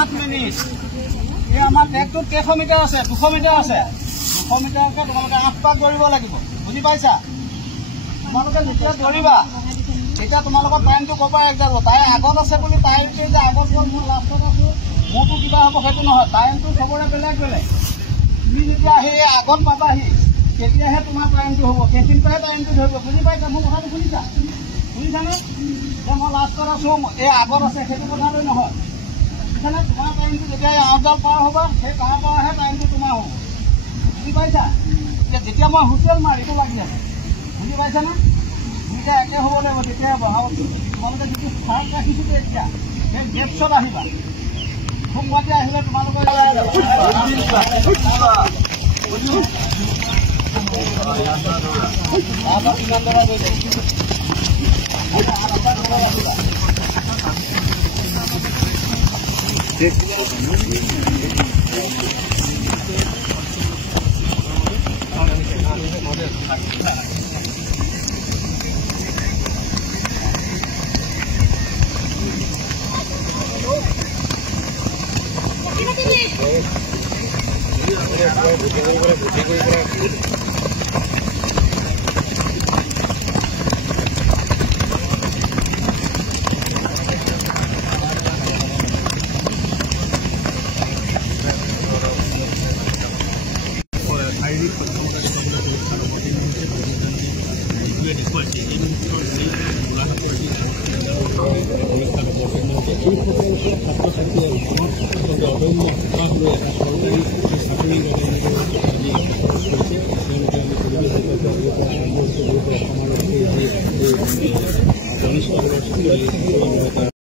8 minute এই আমাৰ ট্ৰেকটোত কেইশ metre আছে 200 মিটাৰ আছে 200 মিটাৰকে তোমালোকে 8 পাক দৌৰিব লাগিব বুজি পাইছা তোমালোকে যেতিয়া দৌৰিবা তেতিয়া তোমালোকৰ টাইমটো ক'বা এক যাব তাই আগত আছে বুলি টাইমটো যে আগত গ'ল মই লাষ্টত আছো মোৰটো কিবা হ'ব সেইটো নহয় টাইমটো চবৰে বেলেগ বেলেগ তুমি যেতিয়া আহি আগত পাবাহি তেতিয়াহে তোমাৰ টাইমটো হ'ব সেইখিনিতে টাইমটো ধৰিব বুজি পাইছা মোৰ কথাটো শুনিছা বুজিছানে যে মই লাষ্টত আছো এই আগত আছে সেইটো কথাটো নহয় বুজিছানে তোমাৰ টাইমটো যেতিয়া আউটডাল পাৰ হ'বা সেই তাৰ পৰাহে টাইমটো তোমাৰ হ'ব বুজি পাইছা যেতিয়া মই হুইচেল মাৰিটো লাগি আছে বুজি পাইছানে দুইটা একে হ'ব লাগিব তেতিয়া বহাব তোমালোকে যিটো চাৰ্ট ৰাখিছোঁ এতিয়া সেই গেপছত আহিবা সোমবাৰে আহিলে তোমালোকৰ ছাত্ৰ ছাত্ৰীয়ে